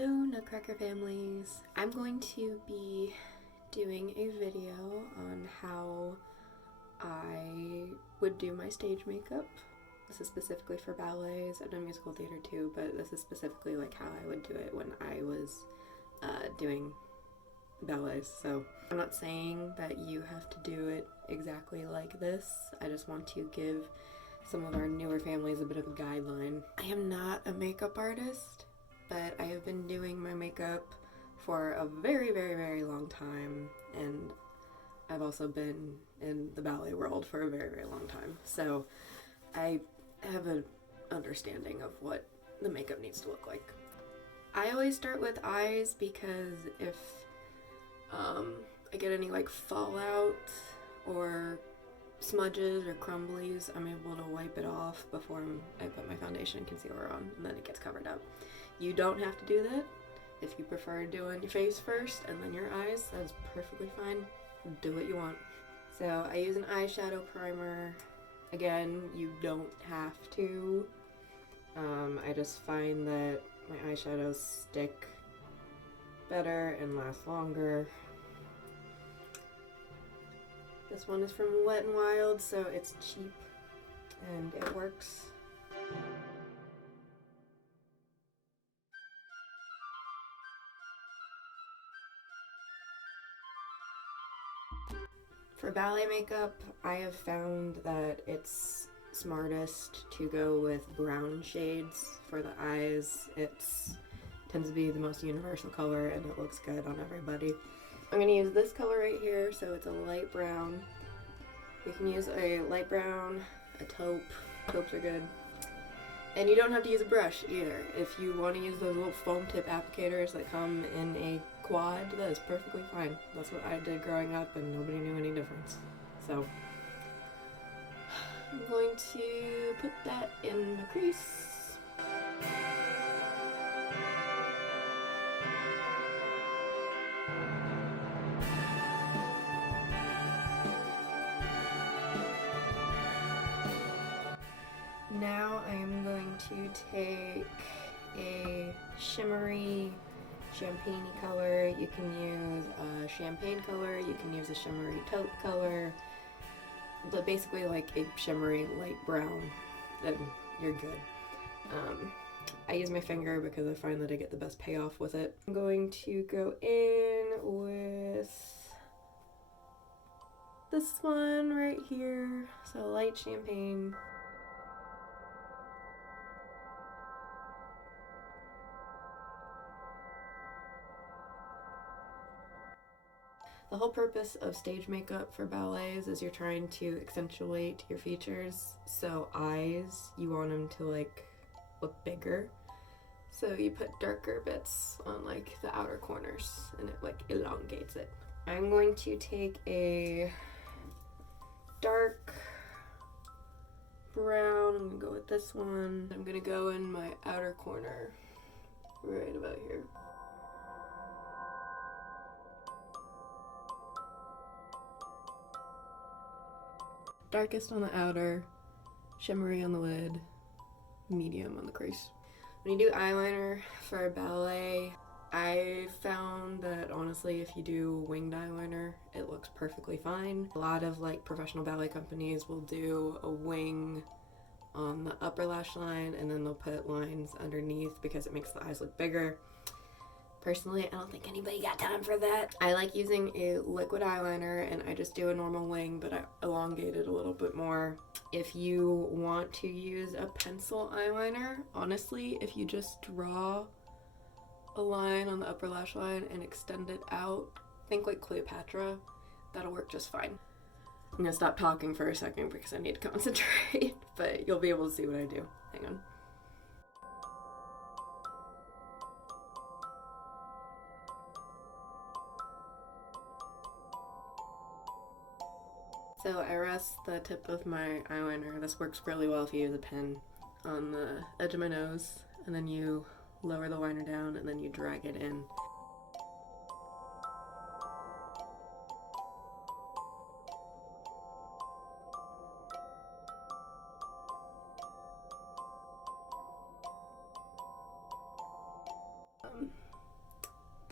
Hello Nutcracker families. I'm going to be doing a video on how I would do my stage makeup. This is specifically for ballets. I've done musical theater too, but this is specifically like how I would do it when I was doing ballets. So I'm not saying that you have to do it exactly like this. I just want to give some of our newer families a bit of a guideline. I am not a makeup artist, but I have been doing my makeup for a very, very, very long time, and I've also been in the ballet world for a very, very long time. So I have an understanding of what the makeup needs to look like. I always start with eyes because if I get any like fallout or smudges or crumblies, I'm able to wipe it off before I put my foundation and concealer on, and then it gets covered up. You don't have to do that. If you prefer doing your face first and then your eyes, that's perfectly fine. Do what you want. So I use an eyeshadow primer. Again, you don't have to. I just find that my eyeshadows stick better and last longer. This one is from Wet n Wild, so it's cheap and it works. For ballet makeup, I have found that it's smartest to go with brown shades for the eyes. It tends to be the most universal color and it looks good on everybody. I'm going to use this color right here, so it's a light brown. You can use a light brown, a taupe. Taupes are good. And you don't have to use a brush either. If you want to use those little foam tip applicators that come in a quad, that is perfectly fine. That's what I did growing up and nobody knew any difference. So I'm going to put that in my crease. Now I am going to take a shimmery champagne-y color. You can use a champagne color, you can use a shimmery taupe color, but basically like a shimmery light brown, then you're good. I use my finger because I find that I get the best payoff with it. I'm going to go in with this one right here, so light champagne. The whole purpose of stage makeup for ballets is you're trying to accentuate your features. So eyes, you want them to like look bigger. So you put darker bits on like the outer corners and it like elongates it. I'm going to take a dark brown. I'm gonna go with this one. I'm gonna go in my outer corner right about here. Darkest on the outer, shimmery on the lid, medium on the crease. When you do eyeliner for a ballet, I found that honestly if you do winged eyeliner, it looks perfectly fine. A lot of like professional ballet companies will do a wing on the upper lash line and then they'll put lines underneath because it makes the eyes look bigger. Personally, I don't think anybody got time for that. I like using a liquid eyeliner and I just do a normal wing, but I elongate it a little bit more. If you want to use a pencil eyeliner, honestly, if you just draw a line on the upper lash line and extend it out, think like Cleopatra, that'll work just fine. I'm gonna stop talking for a second because I need to concentrate, but you'll be able to see what I do. Hang on. So I rest the tip of my eyeliner, this works really well if you use a pen, on the edge of my nose, and then you lower the liner down and then you drag it in.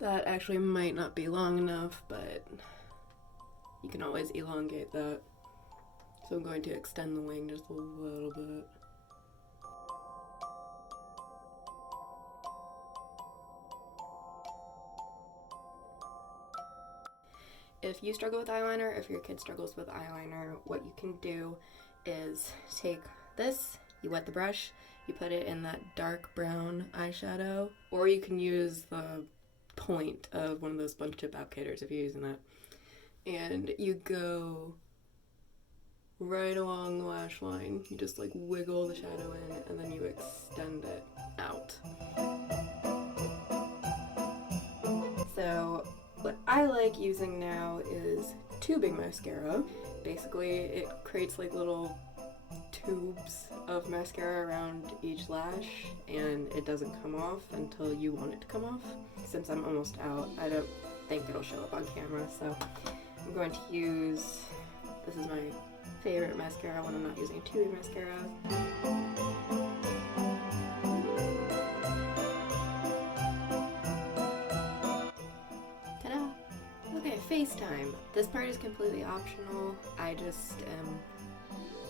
That actually might not be long enough, but you can always elongate that. So I'm going to extend the wing just a little bit. If you struggle with eyeliner, if your kid struggles with eyeliner, what you can do is take this, you wet the brush, you put it in that dark brown eyeshadow, or you can use the point of one of those sponge tip applicators if you're using that. And you go right along the lash line. You just like wiggle the shadow in and then you extend it out. So what I like using now is tubing mascara. Basically it creates like little tubes of mascara around each lash and it doesn't come off until you want it to come off. Since I'm almost out, I don't think it'll show up on camera, so I'm going to use, this is my favorite mascara when I'm not using a tubing mascara. Ta-da! Okay, FaceTime. This part is completely optional. I just am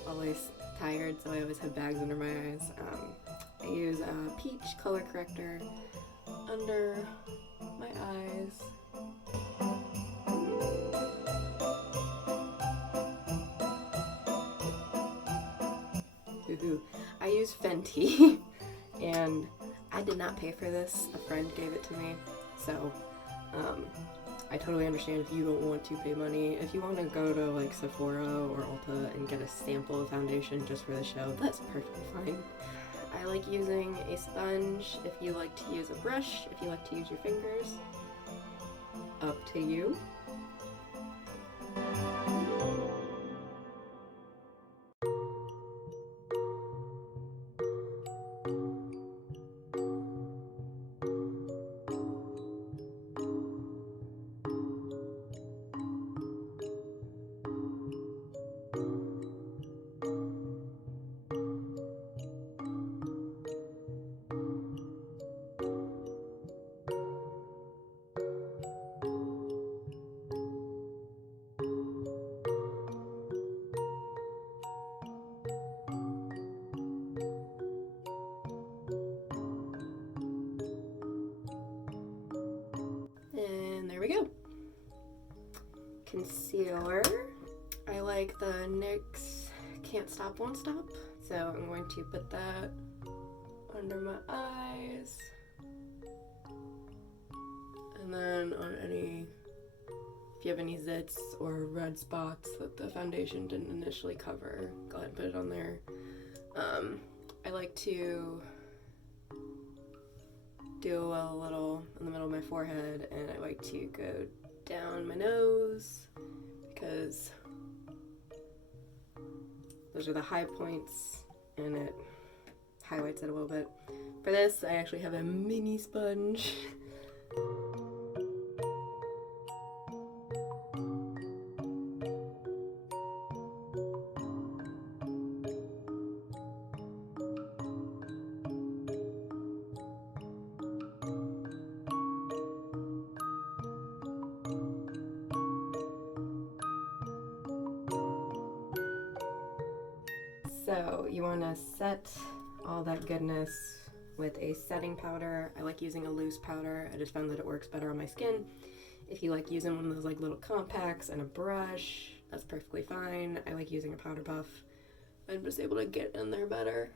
always tired, so I always have bags under my eyes. I use a peach color corrector under my eyes. I use Fenty and I did not pay for this. A friend gave it to me, so I totally understand if you don't want to pay money. If you want to go to like Sephora or Ulta and get a sample of foundation just for the show, that's perfectly fine. I like using a sponge. If you like to use a brush, if you like to use your fingers, up to you. And there we go. Concealer. I like the NYX Can't Stop Won't Stop, so I'm going to put that under my eyes and then on any, if you have any zits or red spots that the foundation didn't initially cover, go ahead and put it on there. I like to do a little in the middle of my forehead, and I like to go down my nose because those are the high points and it highlights it a little bit. For this, I actually have a mini sponge. So you want to set all that goodness with a setting powder. I like using a loose powder. I just found that it works better on my skin. If you like using one of those like little compacts and a brush, that's perfectly fine. I like using a powder puff. I'm just able to get in there better.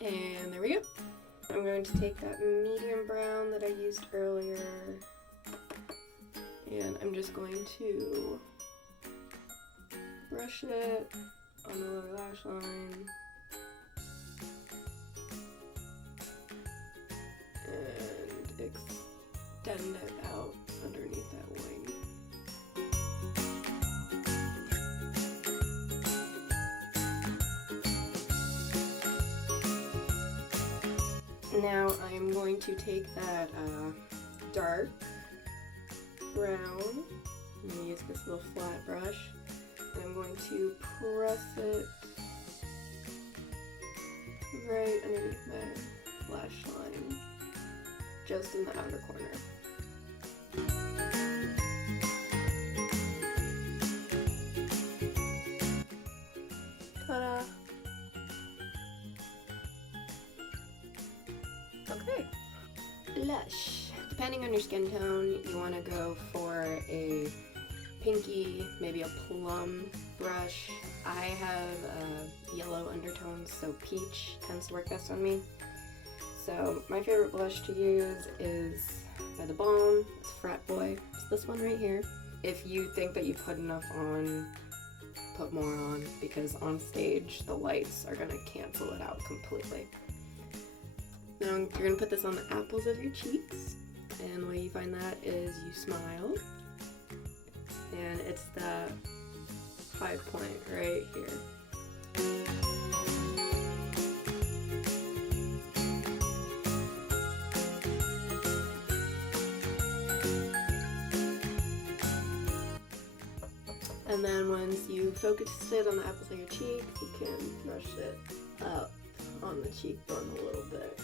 And there we go. I'm going to take that medium brown that I used earlier, and I'm just going to brush it on the lower lash line and extend it out underneath that wing. Now I'm going to take that dark brown. I'm going to use this little flat brush, and I'm going to press it right underneath my lash line, just in the outer corner. Ta-da! Okay. Blush. Depending on your skin tone, you want to go for a pinky, maybe a plum brush. I have yellow undertones, so peach tends to work best on me. So my favorite blush to use is by theBalm. It's Frat Boy. It's this one right here. If you think that you've put enough on, put more on, because on stage the lights are going to cancel it out completely. Now you're going to put this on the apples of your cheeks, and the way you find that is you smile, and it's that high point right here. And then once you focus it on the apples of your cheeks, you can brush it up on the cheekbone a little bit.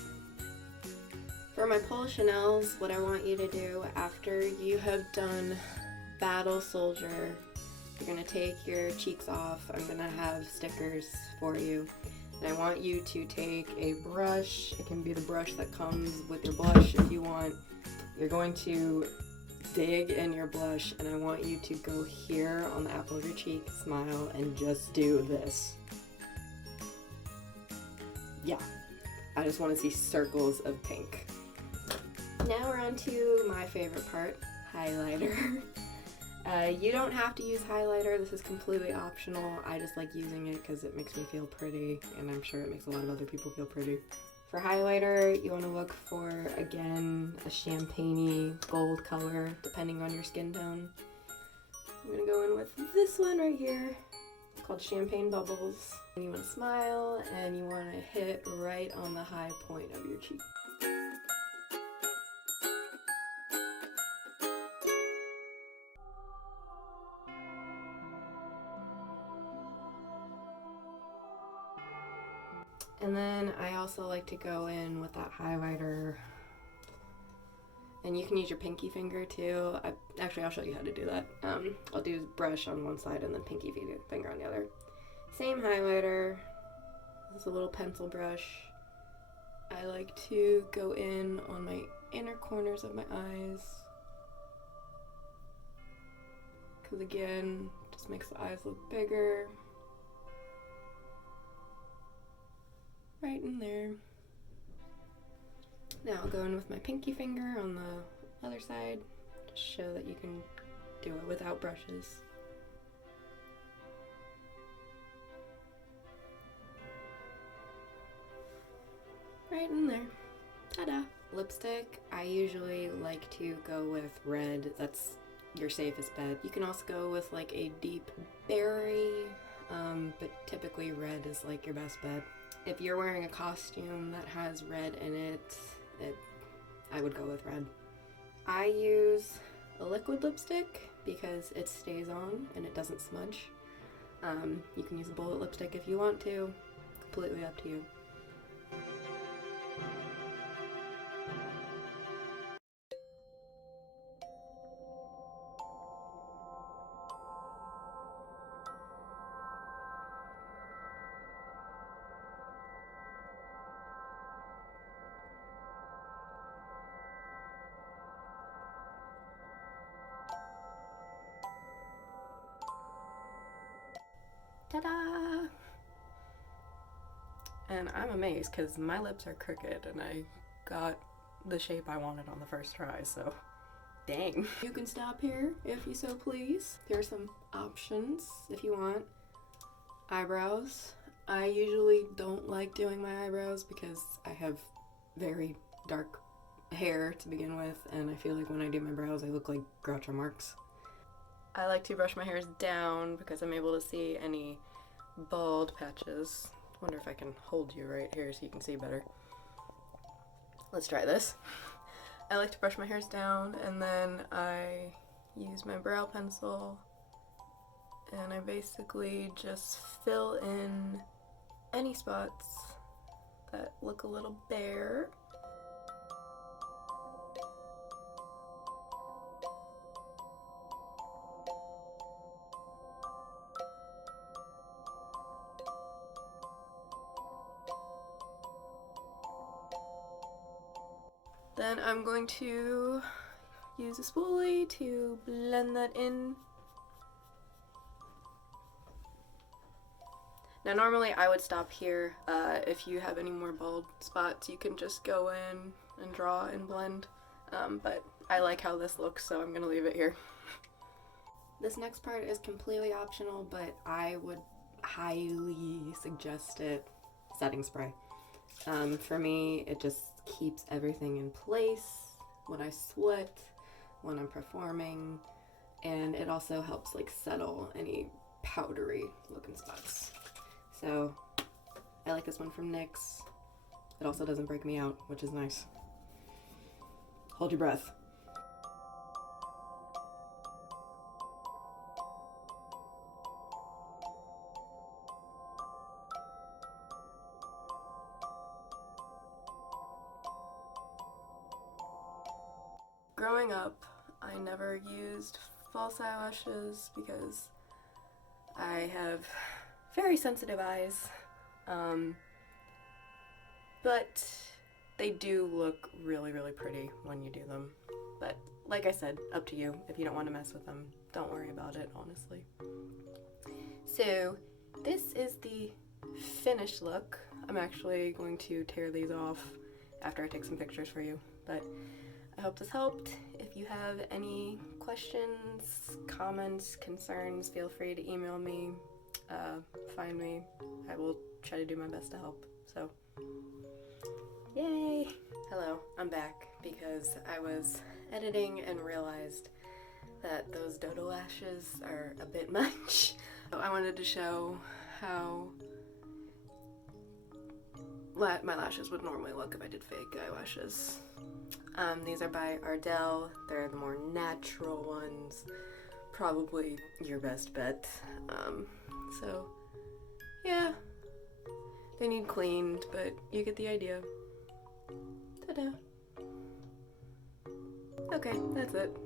For my Polish Chanels, what I want you to do after you have done Battle Soldier, you're going to take your cheeks off. I'm going to have stickers for you. And I want you to take a brush. It can be the brush that comes with your blush if you want. You're going to dig in your blush, and I want you to go here on the apple of your cheek, smile, and just do this. Yeah, I just want to see circles of pink. Now we're on to my favorite part, highlighter. You don't have to use highlighter, this is completely optional. I just like using it because it makes me feel pretty, and I'm sure it makes a lot of other people feel pretty. For highlighter, you want to look for, again, a champagne-y gold color, depending on your skin tone. I'm going to go in with this one right here. It's called Champagne Bubbles. And you want to smile, and you want to hit right on the high point of your cheek. And then I also like to go in with that highlighter, and you can use your pinky finger too. Actually, I'll show you how to do that. I'll do brush on one side and then pinky finger on the other. Same highlighter. This is a little pencil brush. I like to go in on my inner corners of my eyes, because again, just makes the eyes look bigger. Right in there. Now I'll go in with my pinky finger on the other side, to show that you can do it without brushes. Right in there. Ta-da! Lipstick, I usually like to go with red. That's your safest bet. You can also go with like a deep berry, but typically red is like your best bet. If you're wearing a costume that has red in it, I would go with red. I use a liquid lipstick because it stays on and it doesn't smudge. You can use a bullet lipstick if you want to, completely up to you. Ta-da! And I'm amazed because my lips are crooked and I got the shape I wanted on the first try, so dang. You can stop here if you so please. Here are some options if you want. Eyebrows. I usually don't like doing my eyebrows because I have very dark hair to begin with, and I feel like when I do my brows I look like Groucho Marx. I like to brush my hairs down because I'm able to see any bald patches. Wonder if I can hold you right here so you can see better. Let's try this. I like to brush my hairs down, and then I use my brow pencil and I basically just fill in any spots that look a little bare. Then I'm going to use a spoolie to blend that in. Now normally I would stop here. If you have any more bald spots, you can just go in and draw and blend. But I like how this looks, so I'm gonna leave it here. This next part is completely optional, but I would highly suggest it. Setting spray. For me, it just keeps everything in place when I sweat, when I'm performing, and it also helps like settle any powdery looking spots. So I like this one from NYX. It also doesn't break me out, which is nice. Hold your breath. Growing up, I never used false eyelashes because I have very sensitive eyes, but they do look really, really pretty when you do them. But like I said, up to you. If you don't want to mess with them, don't worry about it, honestly. So this is the finished look. I'm actually going to tear these off after I take some pictures for you, but I hope this helped. If you have any questions, comments, concerns, feel free to email me, find me. I will try to do my best to help. So, yay! Hello, I'm back because I was editing and realized that those dodo lashes are a bit much. So I wanted to show how my lashes would normally look if I did fake eyelashes. These are by Ardell. They're the more natural ones. Probably your best bet. So, yeah. They need cleaned, but you get the idea. Ta-da. Okay, that's it.